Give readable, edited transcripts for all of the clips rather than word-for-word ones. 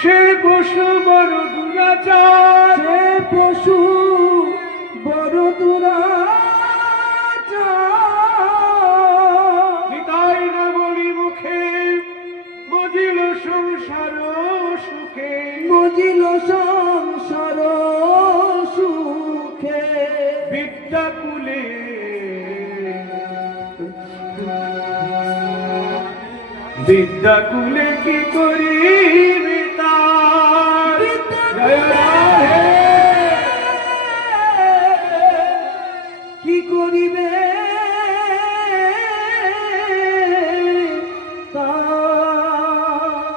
সে পশু বড় দুরাচার, সে পশু বড় দুরাচার। নিতাই না বলি মুখে মজিল সংসার সুখে, মজিল সংসার সুখে। বিদ্যাকুলে বিদ্যাকুলে কি করিবে তার? জয় রাধে। কি করিবে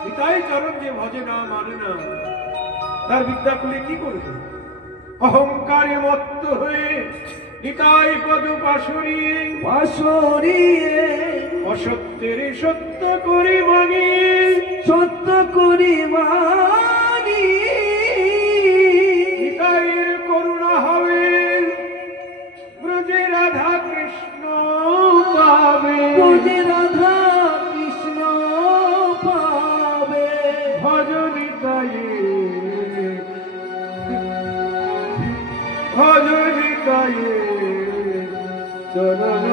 নিতাই চরণ যে ভজে না মানে না, তার বিদ্যাকুলে কি করবে? অহংকারে মত্ত হয়ে নিতাই পদ পাশরিয়ে পাশরিয়ে অসত্যের সত্য করি মানি, সত্য করি মানি। নিতাইয়ের করুণা হবে ব্রজে রাধা কৃষ্ণ পাবে, ব্রজে রাধা কৃষ্ণ পাবে। ভজ নিতাইয়ে ভজ নিতাইয়ে চরণ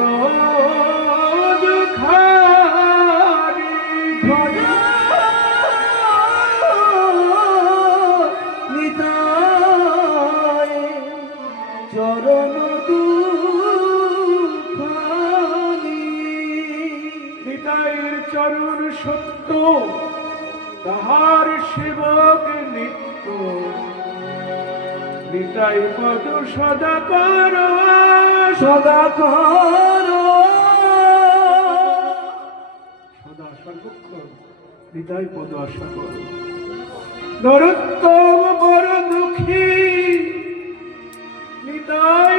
দুখারি। ভজ নিতাই চরণ দুখানি। নিতাইয়ের চরণ সত্য, তাহার সেবক নিত্য। নিতাই পদ সদা কর, সদা কর সদা সর্বক্ষণ নিতাই পদ আশা কর। নরোত্তম বড় দুঃখী নিতাই